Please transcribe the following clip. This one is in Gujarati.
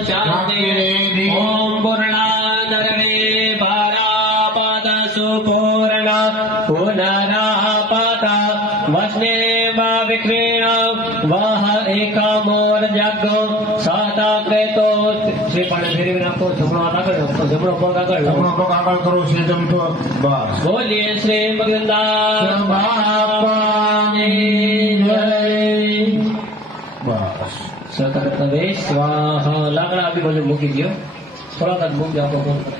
શાંતિ ओम पूर्णानरणे पारापाद सुपूर्ण पुनरापाता वस्ने विक्रेण वह एकामोर जगो साता कृतो श्री पाणी फेरी नाखो जमणो આગળ જમણો પગ આગળ કરો છે જમતો બસ બોલીએ શ્રી મગનદાસ બાપાની જય બસ સતત સ્વાહા લાકડા આપી બાજુ મૂકી દો થોડાક જ મૂકજો આપણો ફોન કરે